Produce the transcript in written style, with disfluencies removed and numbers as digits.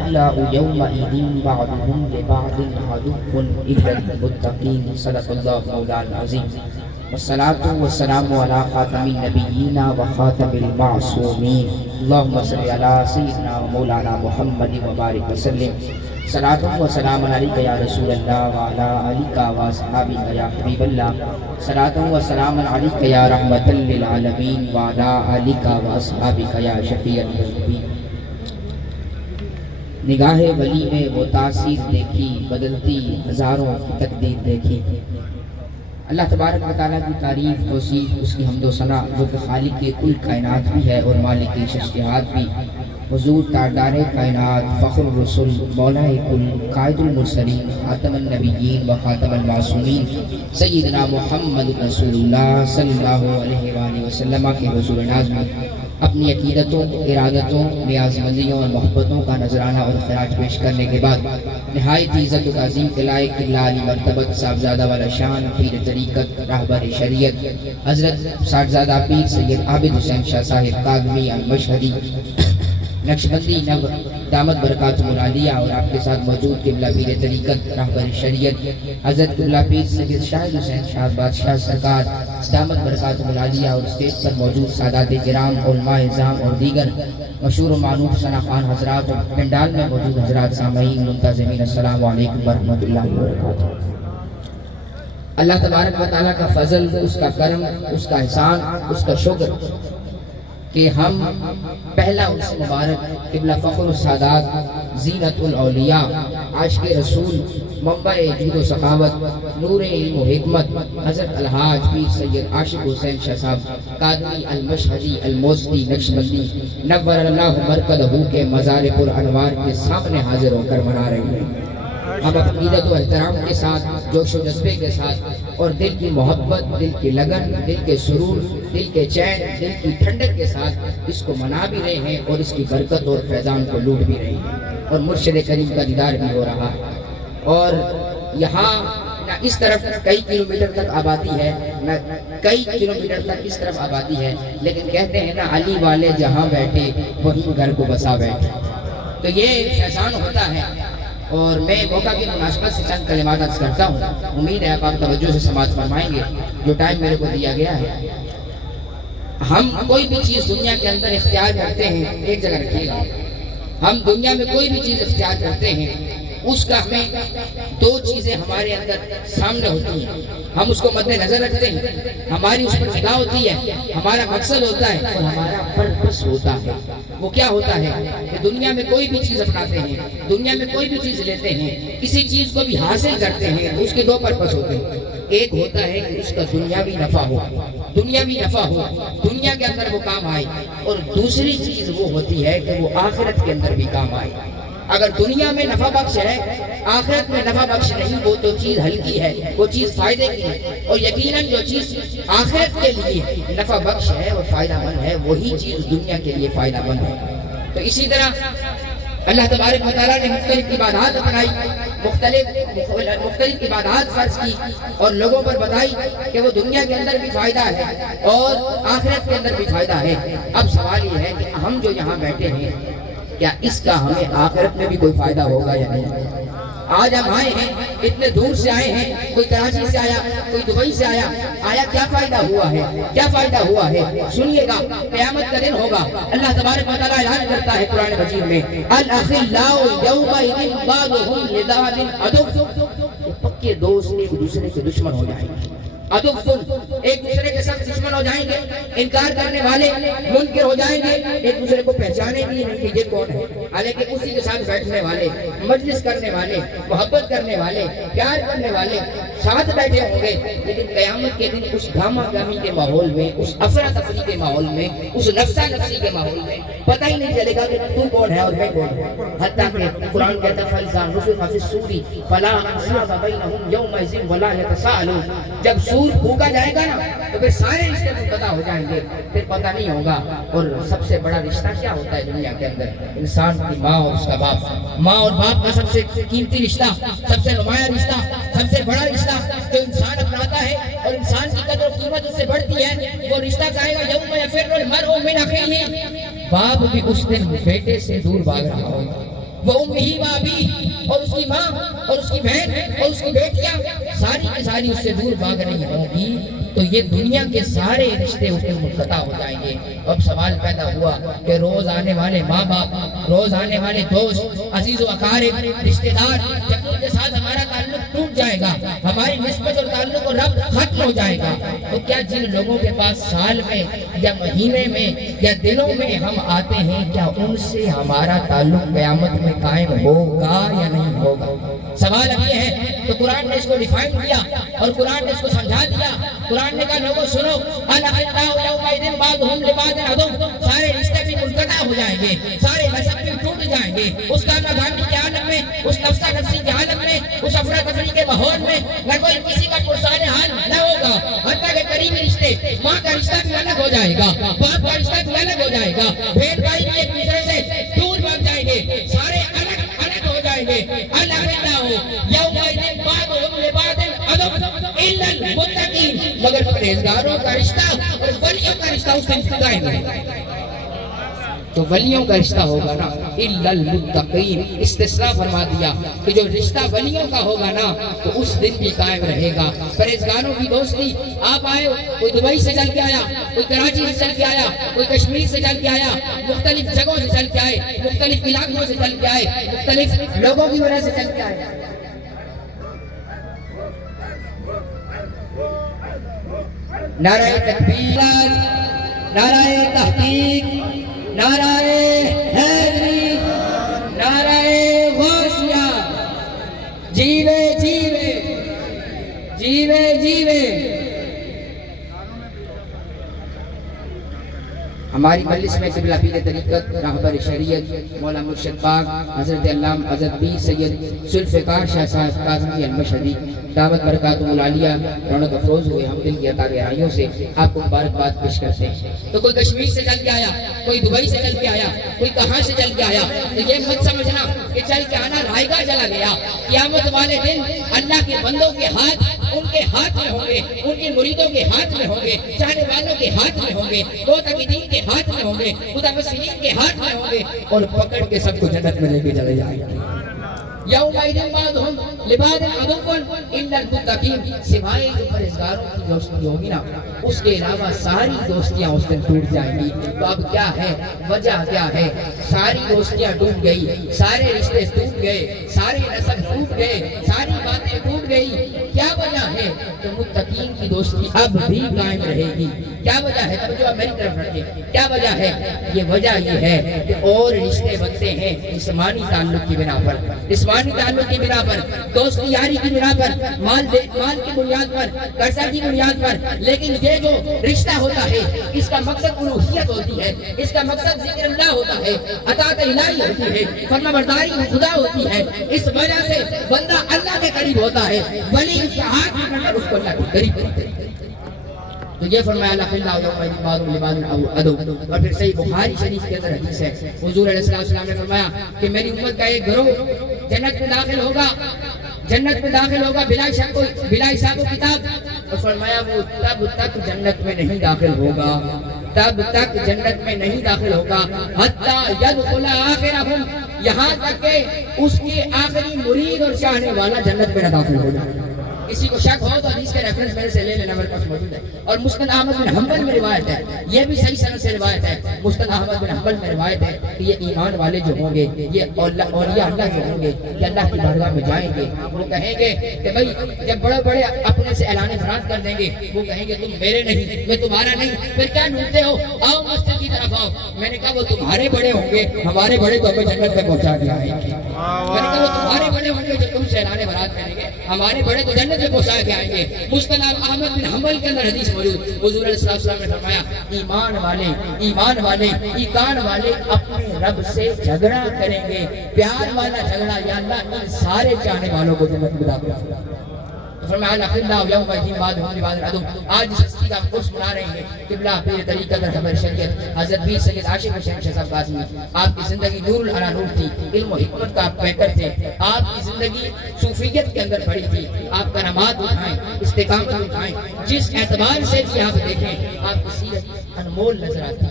الأخلاء يومئذ بعضهم لبعض عدو إلا المتقين. صدق الله مولانا العظيم. والصلاة والسلام على خاتم النبيين وخاتم المعصومين. اللهم صل على سيدنا ومولانا محمد وبارك وسلم. صلاة وسلام عليك يا رسول الله وعلى آلك وأصحابك يا حبيب الله. صلاة وسلام عليك يا رحمة للعالمين وعلى آلك وأصحابك يا شفيع المذنبين. نگاہ ولی میں وہ تاثیر دیکھی، بدلتی ہزاروں کی تقدیر دیکھی. اللہ تبارک و تعالیٰ کی تعریف، توصیف، اس کی حمد و ثنا، جو کہ خالق کل کائنات بھی ہے اور مالک شخصیات بھی. حضور تاجدار کائنات، فخر الرسل، مولا کل، قائد المرسلین، خاتم النبیین و خاتم المعصومین، سیدنا محمد رسول اللہ صلی اللہ علیہ وآلہ وسلم کے حضور ناز میں اپنی عقیدتوں، ارادتوں، نیاز مندیوں اور محبتوں کا نذرانہ اور خراج پیش کرنے کے بعد نہایت عزت و تعظیم کے لائق قبلہ علی مرتبت صاحبزادہ والا شان پیر طریقت راہبر شریعت حضرت صاحبزادہ پیر سید عابد حسین شاہ صاحب کاظمی المشہدی نقشبندی نو دامت برکاتہم العالیہ، اور آپ کے ساتھ موجود قبلہ پیر طریقت راہبر شریعت حضرت قبلہ پیر سید شاہد حسین شاہ بادشاہ سرکار دامت برکاتہم العالیہ، اور اسٹیج پر موجود سادات کرام، علماء اعظام اور دیگر مشہور و معروف ثنا خوان حضرات اور پنڈال میں موجود حضرات سامعین منتظمین، السلام علیکم ورحمۃ اللہ وبرکاتہ. اللہ تبارک و تعالیٰ کا فضل، اس کا کرم، اس کا احسان، اس کا شکر کہ ہم پہلا اس مبارک قبلہ فخر السادات زینت الاولیاء عاشق رسول منبع جود و سخاوت نور علم و حکمت حضرت الحاج پیر سید عاشق حسین شاہ صاحب کاظمی المشہدی الموصلی نقشبندی نور اللہ مرکزہ کے مزار پر انوار کے سامنے حاضر ہو کر منا رہے ہیں. ہم عقیدت و احترام کے ساتھ، جوش و جذبے کے ساتھ اور دل کی محبت، دل کی لگن، دل کے سرور، دل کے چین، دل کی ٹھنڈک کے ساتھ اس کو منا بھی رہے ہیں اور اس کی برکت اور فیضان کو لوٹ بھی رہے ہیں، اور مرشد کریم کا دیدار بھی ہو رہا ہے. اور یہاں نہ اس طرف کئی کلومیٹر تک آبادی ہے، نہ کئی کلومیٹر تک اس طرف آبادی ہے، لیکن کہتے ہیں نا علی والے جہاں بیٹھے وہیں گھر کو بسا بیٹھے. تو یہ فیضان ہوتا ہے. اور میں موقع کی مناسبت سے چند کلمات عرض کرتا ہوں. امید ہے آپ توجہ سے سماعت فرمائیں گے. جو ٹائم میرے کو دیا گیا ہے، ہم کوئی بھی چیز دنیا کے اندر اختیار کرتے ہیں، ایک جگہ رکھیے گا، ہم دنیا میں کوئی بھی چیز اختیار کرتے ہیں، اس کا ہمیں دو چیزیں ہمارے اندر سامنے ہوتی ہیں، ہم اس کو مد نظر رکھتے ہیں، ہماری اس پر نگاہ ہوتی ہے، ہمارا مقصد ہوتا ہے اور ہمارا پرپس ہوتا ہے. وہ کیا ہوتا ہے کہ دنیا میں کوئی بھی چیز اپناتے ہیں، دنیا میں کوئی بھی چیز لیتے ہیں، کسی چیز کو بھی حاصل کرتے ہیں، اس کے دو پرپس ہوتے ہیں. ایک ہوتا ہے کہ اس کا دنیاوی نفع ہو، دنیاوی نفع ہو، دنیا کے اندر وہ کام آئے، اور دوسری چیز وہ ہوتی ہے کہ وہ آخرت کے اندر بھی کام آئے. اگر دنیا میں نفع بخش ہے، آخرت میں نفع بخش نہیں، وہ تو چیز ہلکی ہے، وہ چیز فائدے کی ہے. اور یقیناً جو چیز آخرت کے لیے نفع بخش ہے اور فائدہ مند ہے، وہی چیز دنیا کے لیے فائدہ مند ہے. تو اسی طرح اللہ تبارک و تعالیٰ نے مختلف عبادات اپنائی، مختلف عبادات فرض کی اور لوگوں پر بتائی کہ وہ دنیا کے اندر بھی فائدہ ہے اور آخرت کے اندر بھی فائدہ ہے. اب سوال یہ ہے کہ ہم جو یہاں بیٹھے ہیں، کیا اس کا ہمیں آخرت میں بھی کوئی فائدہ ہوگا یا نہیں؟ آج ہم آئے ہیں، اتنے دور سے آئے ہیں، کوئی کراچی سے آیا، کوئی دبئی سے آیا، کیا فائدہ ہوا ہے؟ کیا فائدہ ہوا ہے؟ سنیے گا، قیامت کا دن ہوگا. اللہ تبارک و تعالیٰ اعلان کرتا ہے قرآن مجید میں، الاخلاء یومئذ بعضهم لبعض عدو. پکے دوست ایک دوسرے کے دشمن ہو جائیں گے، عدو ایک دوسرے کے ساتھ دشمن ہو جائیں گے، انکار کرنے والے منکر ہو جائیں گے، ایک دوسرے کو پہچانے بھی نہیں کہ یہ کون ہے. حالانکہ اسی کے ساتھ بیٹھنے والے، مجلس کرنے والے، محبت کرنے والے، پیار کرنے والے ساتھ بیٹھے ہوں گے، لیکن قیامت کے دن اس گھاما گامی کے ماحول میں، اس افراتفری کے ماحول میں، اس نفسا نفسی کے ماحول میں پتہ ہی نہیں چلے گا کہ تو کون ہے اور میں کون ہوں. حتیٰ کہ قرآن کہتا ہے فَإِذَا نُفِخَ فِي الصُّورِ فَلَا أَنْسَابَ بَيْنَهُمْ يَوْمَئِذٍ وَلَا يَتَسَاءَلُونَ. جب سور پھونکا جائے گا نا تو پھر سارے رشتے کو پتہ ہو جائیں گے، پھر پتہ نہیں ہوگا. اور سب سے بڑا رشتہ کیا ہوتا ہے دنیا کے اندر؟ انسان کی ماں اور اس کا باپ. ماں اور باپ کا سب سے قیمتی رشتہ، سب سے نمایاں رشتہ، سب سے بڑا رشتہ جو انسان اپناتا ہے اور انسان کی قدر و قیمت اس سے بڑھتی ہے، وہ رشتہ کہے گا یوم یفر المرء من اخیہ. باپ بھی اس دن بیٹے سے دور بھاگ رہا ہوگا، وہ امہ و ابی، اور اس کی ماں اور اس کی بہن اور اس کی بیٹیاں ساری کی ساری اس سے دور بھاگ رہی ہوں گی، تو یہ دنیا کے سارے رشتے اس میں منقطع ہو جائیں گے۔ اب سوال پیدا ہوا کہ روز آنے والے ماں باپ، روز آنے والے دوست، عزیز و اقارب، رشتے دار، جب ان کے ساتھ ہمارا تعلق ٹوٹ جائے گا، ہماری نسبت اور تعلق اور ربط ختم ہو جائے گا، تو کیا جن لوگوں کے پاس سال میں یا مہینے میں یا دنوں میں ہم آتے ہیں، کیا ان سے ہمارا تعلق قیامت میں قائم ہوگا یا نہیں ہوگا؟ سوال اب یہ ہے۔ تو قرآن نے اس کو ڈیفائن کیا اور قرآن نے اس کو سمجھا دیا۔ قرآن نے کہا لوگوں سنو، الاخلاء یومئذ بعضهم لبعض عدو، سارے رشتے بھی منقطع ہو جائیں گے، سارے نسب بھی ٹوٹ جائیں گے۔ اس کاما بھاگی کے عالم میں، اس نفسا نفسی کے عالم میں، اس افراتفری کے ماحول میں نہ کوئی کسی کا پرسان حال نہ ہوگا، حتیٰ کہ قریبی رشتے، ماں کا رشتہ بھی الگ ہو جائے گا، باپ کا رشتہ بھی الگ ہو جائے گا، بہن بھائی بھی ایک دوسرے سے دور بھاگ جائیں گے، سارے الگ الگ ہو جائیں گے۔ الاخلاء یومئذ بعضهم لبعض عدو الا المتقین، مگر پرہیزگاروں کا رشتہ اور ولیوں کا رشتہ اس دن قائم ہے۔ تو ولیوں کا رشتہ ہوگا نا، الا المتقین، استثناء فرما دیا کہ جو رشتہ ولیوں کا ہوگا نا تو اس دن بھی قائم رہے گا۔ پرہیزگاروں کی دوستی، آپ آئے، کوئی دبئی سے چل کے آیا، کوئی کراچی سے چل کے آیا، کوئی کشمیر سے چل کے آیا، مختلف جگہوں سے چل کے آئے، مختلف علاقوں سے چل کے آئے، مختلف لوگوں کی وجہ سے چل کے آئے، نعرہ تکبیر، نعرہ تحقیق، نعرہ حیدری، نعرہ غوثیہ، جیوے جیوے جیوے جیوے۔ ہماری مجلس میں قبلہ پیر طریقت، راہبر شریعت، مولا مرشد پاک حضرت علامہ حضرت پیر سید ذوالفقار شاہ صاحب کاظمی المشہدی دعوت برکاتہ العالیہ رونق افروز ہوئے، ہم دل کی عطا گہرائیوں سے آپ کو مبارکباد پیش کرتے ہیں۔ تو کوئی کشمیر سے چل کے آیا، کوئی دبئی سے چل کے آیا، کوئی کہاں سے چل کے آیا، تو یہ مت سمجھنا کہ چل کے آنا رائے گاہ چلا گیا۔ قیامت والے دن اللہ کے بندوں کے ہاتھ ان کے ہاتھ میں ہوں گے، ان کے مریدوں کے ہاتھ میں ہوں گے، چاہنے والوں کے ہاتھ میں ہوں گے، معتقدین کے ہاتھ میں ہوں گے، خدا مسلمین کے ہاتھ میں ہوں گے، اور پکڑ کے سب کو جنت میں لے کے چلے جائیں گے۔ یومئذ بعضهم لبعض عدو الا المتقین، سوائے جو پرہیزگاروں کی دوستی ہوگی نا، اس کے علاوہ ساری دوستیاں اس دن ٹوٹ جائیں گی۔ تو اب کیا ہے وجہ، کیا ہے؟ ساری دوستیاں ٹوٹ گئی، سارے رشتے ٹوٹ گئے، سارے نسب ٹوٹ گئے، ساری باتیں ٹوٹ گئی۔ کیا وجہ ہے کہ متقین کی دوستی اب بھی قائم رہے گی؟ کیا وجہ ہے؟ توجہ میری طرف رکھیں، کیا وجہ ہے؟ یہ وجہ یہ ہے کہ اور رشتے بنتے ہیں جسمانی تعلق کی بنا پر، جسمانی تعلق کی بنا پر، دوستی یاری کی بنا پر، مال کی بنیاد پر، قرضہ کی بنیاد پر۔ لیکن یہ جو رشتہ ہوتا ہے اس کا مقصد الوہیت ہوتی ہے، اس کا مقصد ذکر اللہ ہوتا ہے، اطاعت الہی ہوتی ہے، فرما برداری خدا ہوتی ہے۔ اس وجہ سے بندہ اللہ کے قریب ہوتا ہے، ولی اس کا ہاتھ پکڑ کر اس کو اللہ کے قریب کرتے ہیں۔ تو یہ فرمایا الاخلاء یومئذ بعضهم لبعض عدو۔ اور پھر صحیح بخاری شریف کے اندر حدیث ہے، حضور علیہ السلام نے فرمایا کہ میری امت کا ایک گروہ جنت میں داخل ہوگا، جنت میں داخل ہوگا بلا حساب و کتاب۔ اور فرمایا وہ تب تک جنت میں نہیں داخل ہوگا، تب تک جنت میں نہیں داخل ہوگا حتیٰ یدخل آخرہم، یہاں تک کہ اس کے آخری مرید اور چاہنے والا جنت میں نہ داخل ہو جائے۔ کسی کو شک ہو تو حدیث کے ریفرنس میرے سے لے لینا، میرے پاس موجود ہے۔ اور مسند احمد بن حنبل میں روایت ہے، یہ بھی صحیح سند سے روایت ہے، مسند احمد بن حنبل میں روایت ہے کہ یہ ایمان والے جو ہوں گے، یہ اولیاء اللہ جو ہوں گے، یہ اللہ کی بارگاہ میں جائیں گے، وہ کہیں گے کہ بھائی جب بڑے بڑے اپنے سے اعلان فرات کر دیں گے، وہ کہیں گے تم میرے نہیں، میں تمہارا نہیں، پھر کیا ڈھونڈتے ہو، آؤ مسجد کی طرف آؤ۔ میں نے کہا وہ تمہارے بڑے ہوں گے، ہمارے بڑے تو ہمیں جنت میں پہنچا کے آئیں گے۔ میں نے کہا وہ تمہارے بڑے ہوں گے جو تم سے اعلان فرات کریں گے، ہمارے بڑے تو جنت میں پہنچا کے آئیں گے۔ مسند احمد بن حنبل کے اندر حدیث موجود، حضور علیہ السلام نے فرمایا ایمان والے ایمان والے اپنے رب سے جھگڑا کریں گے، پیار والا جھگڑا، یا اللہ ان سارے چاہنے والوں کو جنت میں داخل کرے۔ فرمایا الاخلاء یومئذ بعضهم لبعض عدو۔ آج جس ہستی کا خوش منا رہے ہیں قبلہ پیر طریقت رہبر شریعت حضرت پیر سید عاشق حسین شاہ صاحب کاظمی، آپ کی زندگی نور علی نور تھی، علم و حکمت کا آپ پیکر تھے، آپ کی زندگی صوفیت کے اندر پڑی تھی، آپ کرامات اٹھائیں، استقامت اٹھائیں، جس اعتبار سے بھی آپ دیکھیں آپ کی سیرت انمول نظر آتی ہے۔